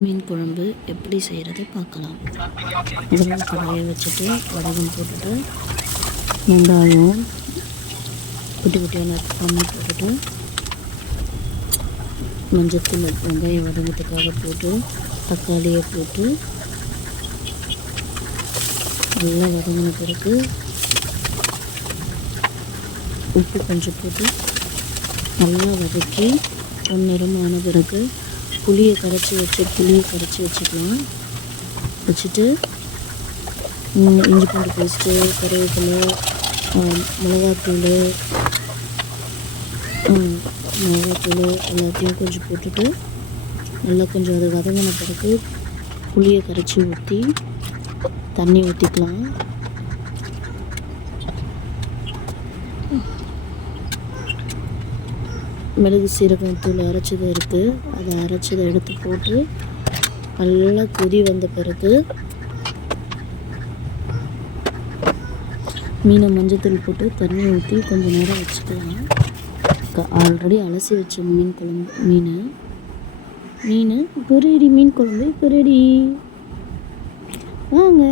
மீன் குழம்பு எப்படி செய்கிறது பார்க்கலாம். இதெல்லாம் கடாயை வச்சுட்டு வடகம் போட்டுட்டு வெங்காயம் குட்டி குட்டியாக நறுக்கு பண்ணி போட்டுட்டு மஞ்சத்தூள் வெங்காயம் வதங்கத்துக்காக போட்டு தக்காளியை போட்டு நல்லா வதங்கின பிறகு உப்பு கொஞ்சம் போட்டு நல்லா வதக்கி பொன்னிறம் ஆன பிறகு புளியை கரைச்சி வச்சு புளியை கரைச்சி வச்சுக்கலாம். வச்சுட்டு இஞ்சி பூண்டு பேஸ்ட்டு கருவேப்பிலை மிளகாத்தூள் மிளகாத்தூள் எல்லாத்தையும் கொஞ்சம் போட்டுட்டு நல்லா கொஞ்சம் அது வதங்கின பிறகு புளியை கரைச்சி ஊற்றி தண்ணி ஊற்றிக்கலாம் மிளகு சீரகம் தூள் அரைச்சது இருக்குது அதை அரைச்சதை எடுத்து போட்டு நல்லா கொதி வந்த பிறகு மீனை மஞ்சத்தூள் போட்டு தண்ணி ஊற்றி கொஞ்சம் நேரம் வச்சுக்கலாம். ஆல்ரெடி அலசி வச்ச மீன் குழம்பு மீன். மீன் இப்போ மீன் குழம்பு இப்போ வாங்க.